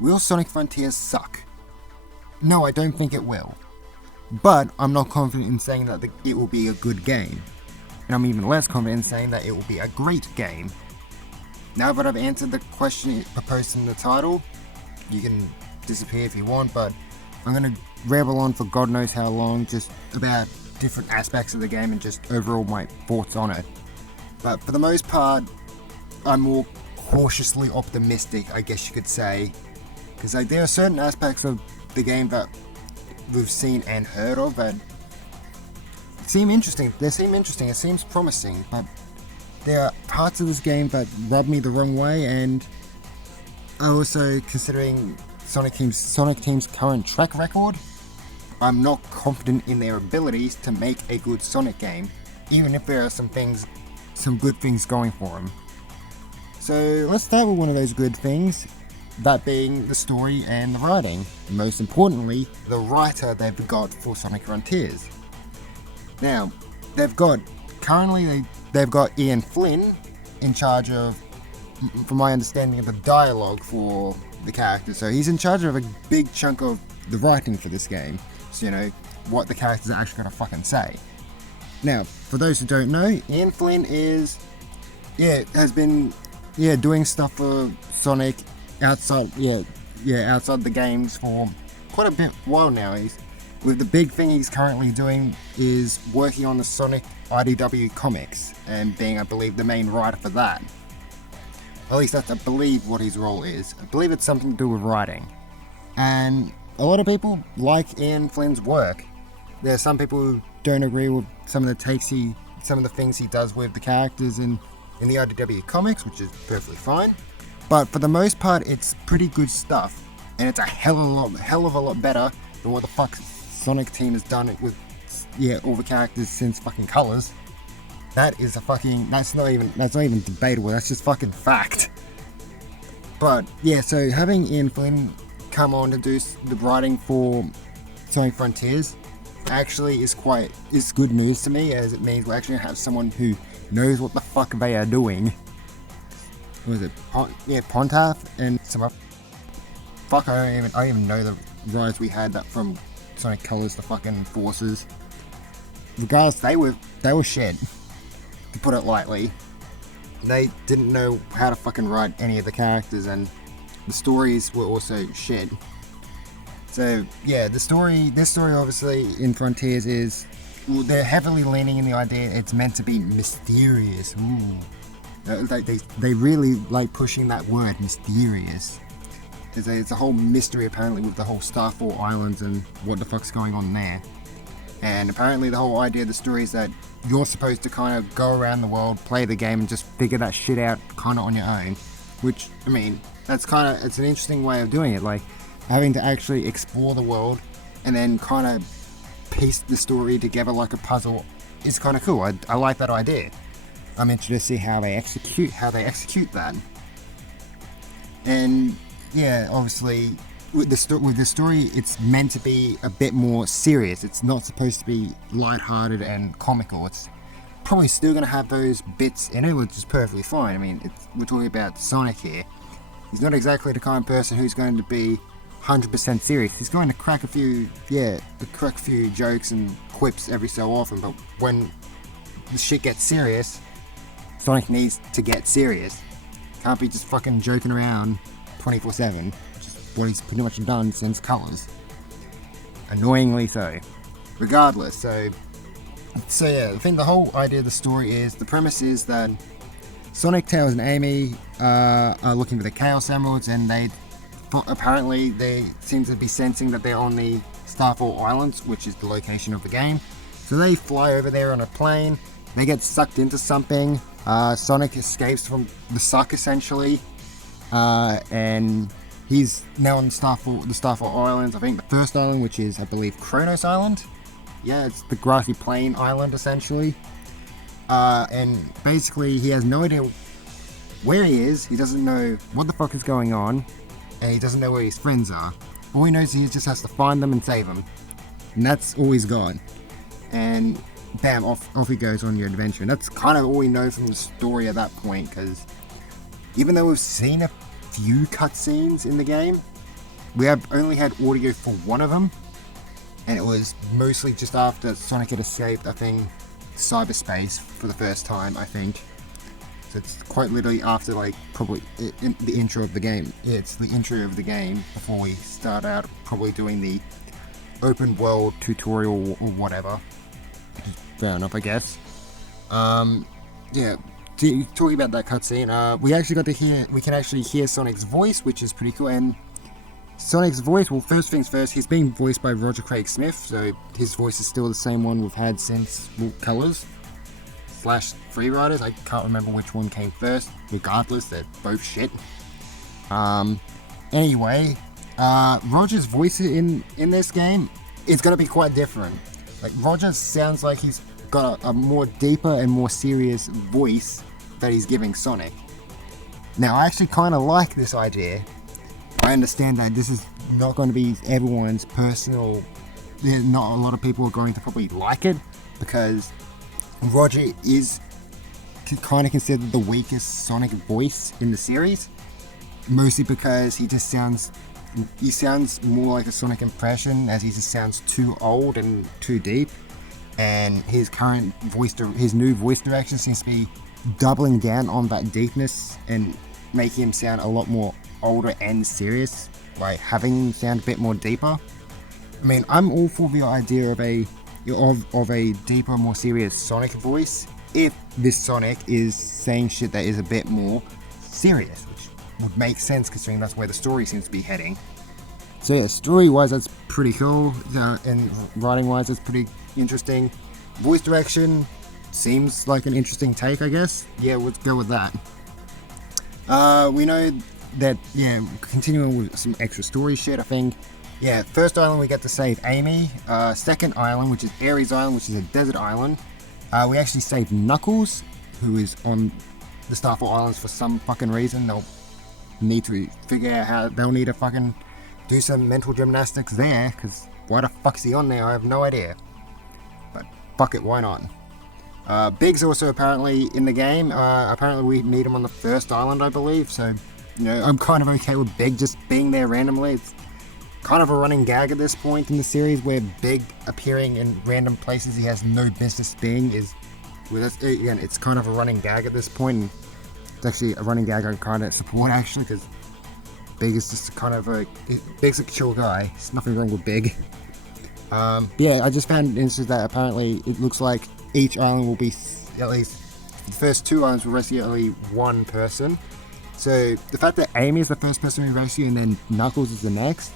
will Sonic Frontiers suck? No, I don't think it will. But I'm not confident in saying that it will be a good game. And I'm even less confident in saying that it will be a great game. Now that I've answered the question proposed in the title, you can disappear if you want, but I'm going to ramble on for God knows how long, just about different aspects of the game and just overall my thoughts on it. But for the most part, I'm more cautiously optimistic, I guess you could say, because there are certain aspects of the game that we've seen and heard of that seem interesting. It seems promising, but there are parts of this game that rub me the wrong way, and also considering Sonic Team's current track record, I'm not confident in their abilities to make a good Sonic game, even if there are some good things going for them. So let's start with one of those good things, that being the story and the writing. Most importantly, the writer they've got for Sonic Frontiers. Now, they've got Ian Flynn in charge of, from my understanding, of the dialogue for the characters. So he's in charge of a big chunk of the writing for this game. So, what the characters are actually going to fucking say. Now, for those who don't know, Ian Flynn has been doing stuff for Sonic outside the games for quite a bit while now. With the big thing he's currently doing is working on the Sonic IDW comics and being, I believe, the main writer for that. At least that's, I believe, what his role is. I believe it's something to do with writing. And a lot of people like Ian Flynn's work. There are some people who don't agree with some of the things he does with the characters in the IDW comics, which is perfectly fine. But for the most part, it's pretty good stuff, and it's a hell of a lot better than what the fuck Sonic Team has done it with, all the characters since fucking Colors. That's not even debatable. That's just fucking fact. But so having Ian Flynn come on to do the writing for Sonic Frontiers actually is good news to me, as it means we're actually gonna have someone who knows what the fuck they are doing. What was it? Pontath and some other. Fuck, I don't even know the writers we had that from Sonic Colors, the fucking Forces. Regardless, they were shit, to put it lightly. They didn't know how to fucking write any of the characters, and the stories were also shit. So this story obviously in Frontiers is, they're heavily leaning in the idea it's meant to be mysterious. They really like pushing that word, mysterious. It's a whole mystery apparently with the whole Starfall Islands and what the fuck's going on there. And apparently the whole idea of the story is that you're supposed to kind of go around the world, play the game, and just figure that shit out kind of on your own. Which, I mean, it's an interesting way of doing it, like having to actually explore the world and then kind of piece the story together like a puzzle is kind of cool. I like that idea. I'm interested to see how they execute that. And obviously with the story, it's meant to be a bit more serious. It's not supposed to be lighthearted and comical. It's probably still going to have those bits in it, which is perfectly fine. I mean, we're talking about Sonic here. He's not exactly the kind of person who's going to be 100% serious. He's going to crack a few jokes and quips every so often, but when the shit gets serious, Sonic needs to get serious. Can't be just fucking joking around 24/7, which is what he's pretty much done since Colors. Annoyingly so. Regardless, so I think the whole idea of the story is, the premise is that Sonic, Tails, and Amy are looking for the Chaos Emeralds, and they seem to be sensing that they're on the Starfall Islands, which is the location of the game. So they fly over there on a plane. They get sucked into something. Sonic escapes from the suck, essentially. And he's now on the Starfall Islands. I think the first island, which is, I believe, Kronos Island. Yeah, it's the grassy plain island, essentially. And basically, he has no idea where he is. He doesn't know what the fuck is going on. And he doesn't know where his friends are. All he knows is he just has to find them and save them. And that's all he's got. And bam, off he goes on your adventure. And that's kind of all we know from the story at that point, because even though we've seen a few cutscenes in the game, We have only had audio for one of them, and it was mostly just after Sonic had escaped, I think, cyberspace for the first time, I think. So it's quite literally after, like, probably the intro of the game. Yeah, it's the intro of the game before we start out probably doing the open world tutorial or whatever. Which is fair enough, I guess. Yeah, talking about that cutscene, we can actually hear Sonic's voice, which is pretty cool. And Sonic's voice, well, first things first, he's being voiced by Roger Craig Smith, so his voice is still the same one we've had since Colors / Freeriders. I can't remember which one came first. Regardless, they're both shit. Anyway, Roger's voice in this game is going to be quite different. Like, Roger sounds like he's got a more deeper and more serious voice that he's giving Sonic. Now, I actually kind of like this idea. I understand that this is not going to be everyone's personal. Not a lot of people are going to probably like it, because Roger is kind of considered the weakest Sonic voice in the series, mostly because he sounds more like a Sonic impression, as he just sounds too old and too deep, and his new voice direction seems to be doubling down on that deepness and making him sound a lot more older and serious, like having him sound a bit more deeper. I mean, I'm all for the idea of a deeper, more serious Sonic voice, if this Sonic is saying shit that is a bit more serious, which would make sense considering that's where the story seems to be heading. So yeah, story-wise, that's pretty cool, and writing-wise, that's pretty interesting. Voice direction seems like an interesting take, I guess. Yeah, let's go with that. We know that, yeah, continuing with some extra story shit, I think. Yeah, first island we get to save Amy. Second island, which is Ares Island, which is a desert island. We actually save Knuckles, who is on the Starfall Islands for some fucking reason. They'll need to figure out how they'll need to fucking do some mental gymnastics there, because why the fuck's he on there? I have no idea. But fuck it, why not? Big's also apparently in the game. Apparently we meet him on the first island, I believe. So, you know, I'm kind of okay with Big just being there randomly. It's kind of a running gag at this point in the series, where Big appearing in random places he has no business being is, well, again, it's kind of a running gag at this point, and it's actually a running gag I kind of support, actually, because Big is just kind of Big's a chill guy. There's nothing wrong with Big. Yeah, I just found it interesting that apparently it looks like each island will be, at least the first two islands will rescue only one person. So the fact that Amy is the first person we rescue and then Knuckles is the next,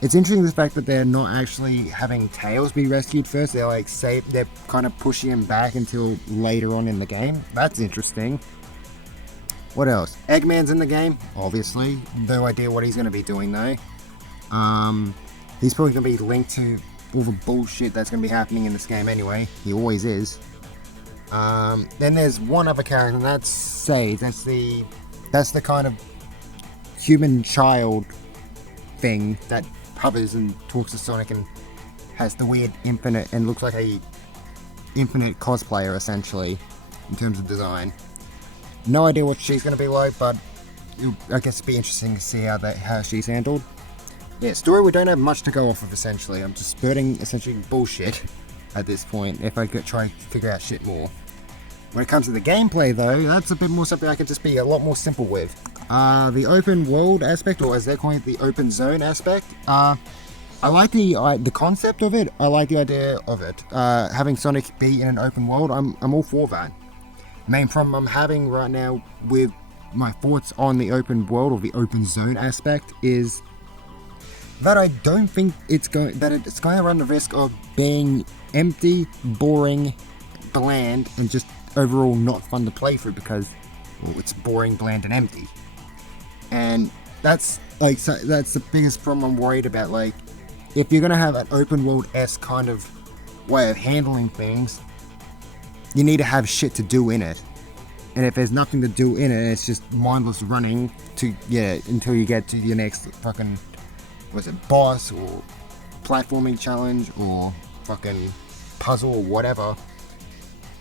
it's interesting the fact that they're not actually having Tails be rescued first. They're like they're kind of pushing him back until later on in the game. That's interesting. What else? Eggman's in the game, obviously. No idea what he's going to be doing though. He's probably going to be linked to all the bullshit that's going to be happening in this game anyway. He always is. Then there's one other character, and that's Sage. That's the kind of human child thing that hovers and talks to Sonic and has the weird infinite and looks like a infinite cosplayer essentially in terms of design. No idea what she's going to be like, but I guess it'll be interesting to see how she's handled. Yeah, story we don't have much to go off of essentially. I'm just spurting essentially bullshit at this point if I could try to figure out shit more. When it comes to the gameplay though, that's a bit more something I can just be a lot more simple with. The open world aspect, or as they're calling it, the open zone aspect, I like the concept of it. I like the idea of it. Having Sonic be in an open world, I'm all for that. Main problem I'm having right now with my thoughts on the open world or the open zone aspect is that I don't think it's going to run the risk of being empty, boring, bland, and just overall not fun to play through because, well, it's boring, bland, and empty. And that's the biggest problem I'm worried about. Like, if you're gonna have an open world-esque kind of way of handling things, you need to have shit to do in it. And if there's nothing to do in it, it's just mindless running until you get to your next fucking boss or platforming challenge or fucking puzzle or whatever.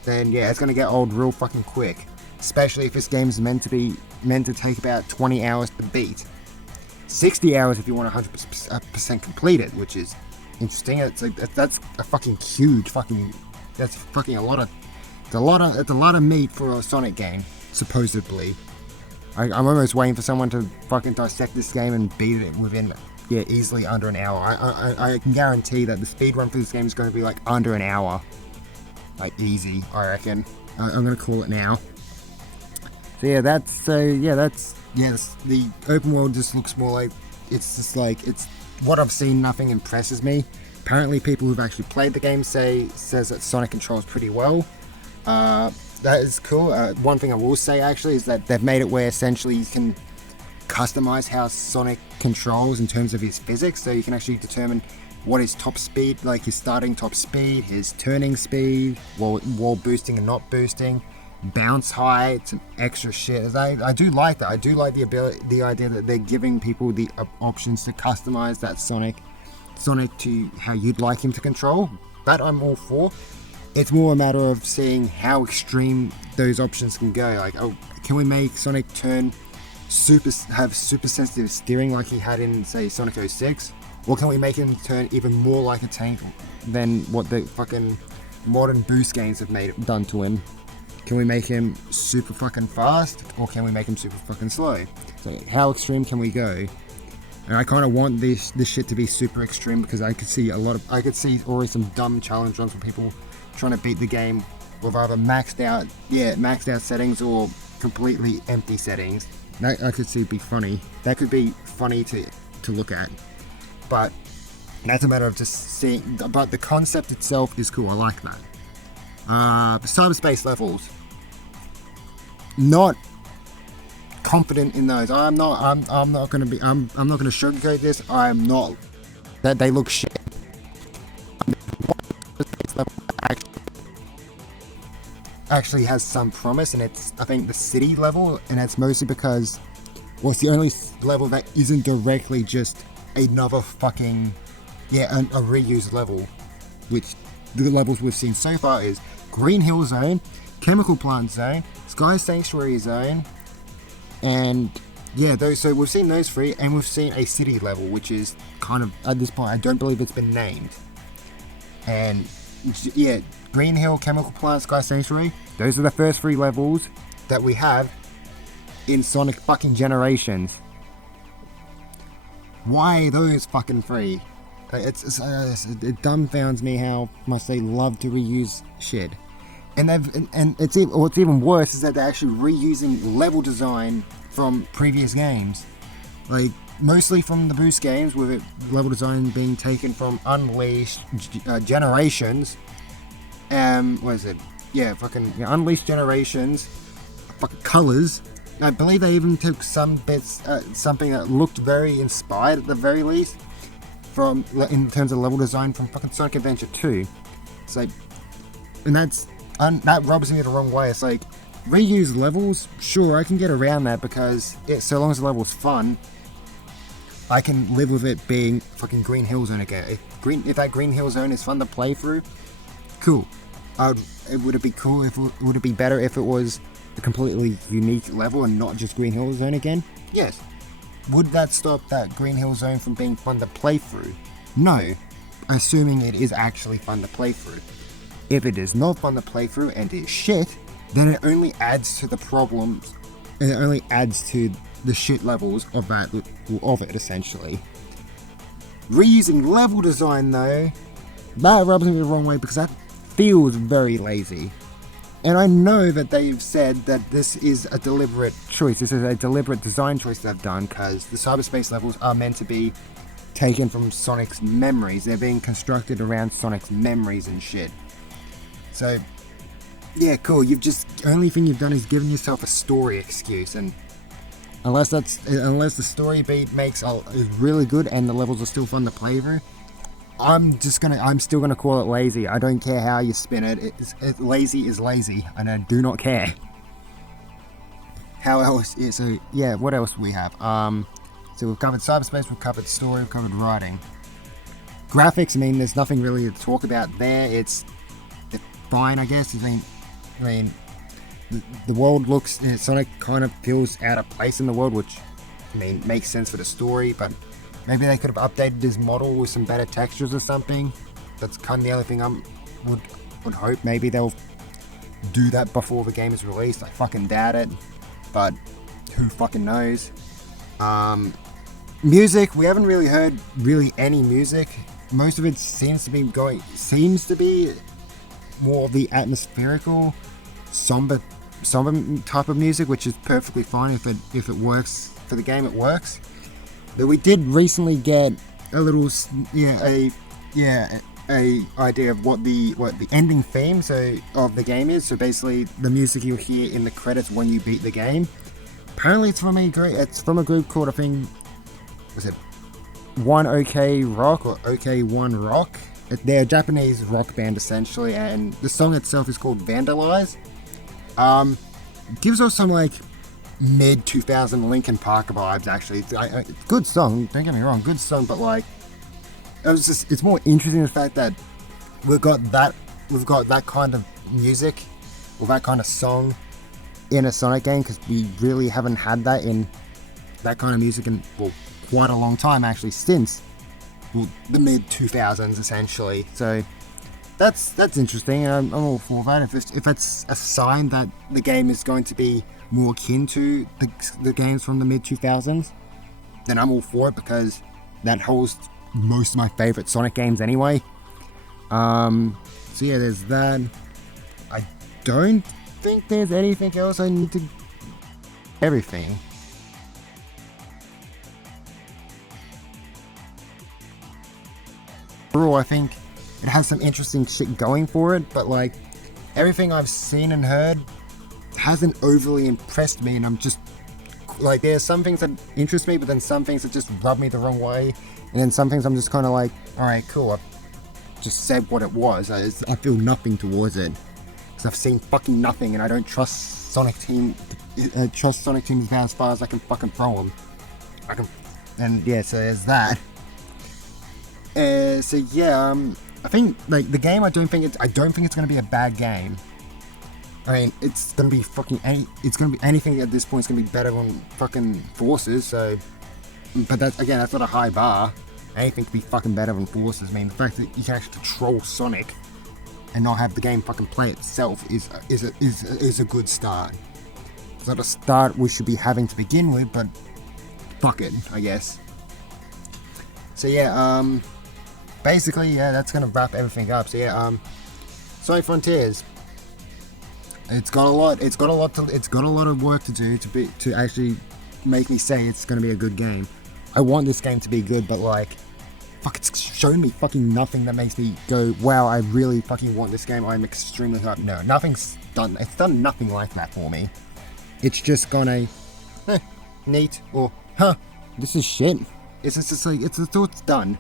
Then yeah, it's gonna get old real fucking quick. Especially if this game's meant to take about 20 hours to beat. 60 hours if you want 100% complete it, which is interesting. It's like that's a fucking huge fucking. That's fucking a lot of. It's a lot of meat for a Sonic game, supposedly. I'm almost waiting for someone to fucking dissect this game and beat it within, easily under an hour. I can guarantee that the speed run for this game is going to be like under an hour. Like easy, I reckon. I'm going to call it now. So the open world just looks more like, it's what I've seen, nothing impresses me. Apparently people who've actually played the game says that Sonic controls pretty well. That is cool. One thing I will say actually is that they've made it where essentially you can customize how Sonic controls in terms of his physics, so you can actually determine what his top speed, like his starting top speed, his turning speed, wall boosting and not boosting, bounce height, some extra shit. I do like that. I do like the idea that they're giving people the options to customize that Sonic to how you'd like him to control. That I'm all for. It's more a matter of seeing how extreme those options can go. Like, can we make Sonic have super sensitive steering like he had in, say, Sonic 06? Or can we make him turn even more like a tank than what the fucking modern boost games have done to him? Can we make him super fucking fast, or can we make him super fucking slow? So how extreme can we go? And I kind of want this shit to be super extreme, because I could see already some dumb challenge runs for people trying to beat the game with either maxed out settings or completely empty settings. That I could see be funny. That could be funny to look at. But that's a matter of just seeing. But the concept itself is cool. I like that. The cyberspace levels. Not confident in those. I'm not gonna sugarcoat this. I'm not. That they look shit. Actually has some promise, and it's, I think, the city level, and it's mostly because, well, it's the only level that isn't directly just another fucking, a reused level, which the levels we've seen so far is Green Hill Zone, Chemical Plant Zone, Sky Sanctuary Zone, and so we've seen those three, and we've seen a city level, which is kind of, at this point, I don't believe it's been named. And Green Hill, Chemical Plant, Sky Sanctuary, those are the first three levels that we have in Sonic fucking Generations. Why those fucking three? It dumbfounds me how much they love to reuse shit. And what's even worse is that they're actually reusing level design from previous games. Like, mostly from the Boost games, with it, level design being taken from Unleashed, Generations. What is it? Unleashed Generations, fucking Colors. I believe they even took some bits, something that looked very inspired at the very least, in terms of level design from fucking Sonic Adventure 2. It's like, and that rubs me the wrong way. It's like, reuse levels, sure, I can get around that, because so long as the level's fun, I can live with it being fucking Green Hill Zone again. If that Green Hill Zone is fun to play through, cool. Would it be better if it was a completely unique level and not just Green Hill Zone again? Yes. Would that stop that Green Hill Zone from being fun to play through? No. Assuming it is actually fun to play through. If it is not fun to play through and is shit, then it only adds to the problems, and it only adds to the shit levels of it, essentially. Reusing level design, though, that rubs me the wrong way, because that feels very lazy. And I know that they've said that this is a deliberate choice. This is a deliberate design choice they've done, because the cyberspace levels are meant to be taken from Sonic's memories. They're being constructed around Sonic's memories and shit. So, yeah, cool. Only thing you've done is given yourself a story excuse, and unless the story beat is really good and the levels are still fun to play through, I'm still gonna call it lazy. I don't care how you spin it. Lazy is lazy, and I do not care. How else? Yeah, so yeah, what else do we have? So we've covered cyberspace, we've covered story, we've covered writing. Graphics, I mean, there's nothing really to talk about there. It's fine, I guess. I mean, the world looks, Sonic kind of feels out of place in the world, which I mean, makes sense for the story, but maybe they could have updated his model with some better textures or something. That's kind of the only thing I would hope. Maybe they'll do that before the game is released. I fucking doubt it, but who fucking knows. Music, we haven't really heard any music. Most of it seems to be more the atmospherical, somber type of music, which is perfectly fine if it works for the game. It works. But we did recently get a little a idea of what the ending theme of the game is. So basically, the music you'll hear in the credits when you beat the game. Apparently, it's from a group called, I think, was it One OK Rock or OK One Rock? They're a Japanese rock band essentially, and the song itself is called Vandalize. Gives us some like mid 2000 Linkin Park vibes. Actually, it's a good song. Don't get me wrong, good song. But like, it's more interesting the fact that we've got that kind of music or that kind of song in a Sonic game, because we really haven't had that kind of music in quite a long time, actually, since the mid 2000s essentially. So that's interesting. I'm all for that. If it's a sign that the game is going to be more akin to the games from the mid 2000s, then I'm all for it, because that holds most of my favorite Sonic games anyway. So yeah, there's that. I don't think there's anything else I need to. Everything. Overall, I think it has some interesting shit going for it, but like, everything I've seen and heard hasn't overly impressed me, and I'm just like, there's some things that interest me, but then some things that just rub me the wrong way, and then some things I'm just kind of like, alright, cool, I've just said what it was. I feel nothing towards it, because I've seen fucking nothing, and I don't trust Sonic Team about as far as I can fucking throw them. And yeah, so there's that. So yeah, I think like the game, I don't think it's gonna be a bad game. I mean, it's gonna be anything at this point is gonna be better than fucking Forces. So, but that's not a high bar. Anything can be fucking better than Forces. I mean, the fact that you can actually control Sonic and not have the game fucking play itself is a good start. It's not a start we should be having to begin with, but fuck it, I guess. So yeah, basically, yeah, that's gonna wrap everything up. So yeah, Sonic Frontiers. It's got a lot of work to do to actually make me say it's gonna be a good game. I want this game to be good, but like, fuck, it's shown me fucking nothing that makes me go, wow, I really fucking want this game. I'm extremely hyped. No, it's done nothing like that for me. It's just gone neat, or this is shit. It's just like, it's done.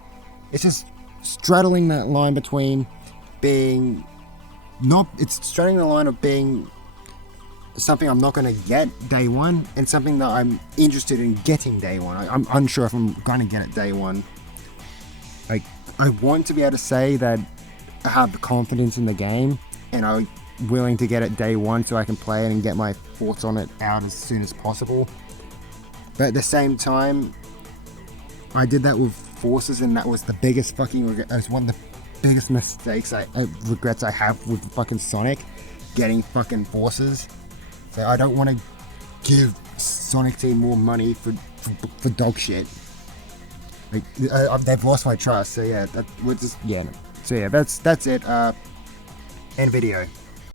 It's just straddling that line between being it's straddling the line of being something I'm not going to get day one, and something that I'm interested in getting day one. I'm unsure if I'm going to get it day one. Like, I want to be able to say that I have the confidence in the game, and I'm willing to get it day one so I can play it and get my thoughts on it out as soon as possible. But at the same time, I did that with Forces, and that was the biggest fucking regret. It was one of the biggest mistakes regrets I have with fucking Sonic, getting fucking Forces. So I don't want to give Sonic Team more money for dog shit. Like, they've lost my trust. So yeah, So yeah, that's it. End video.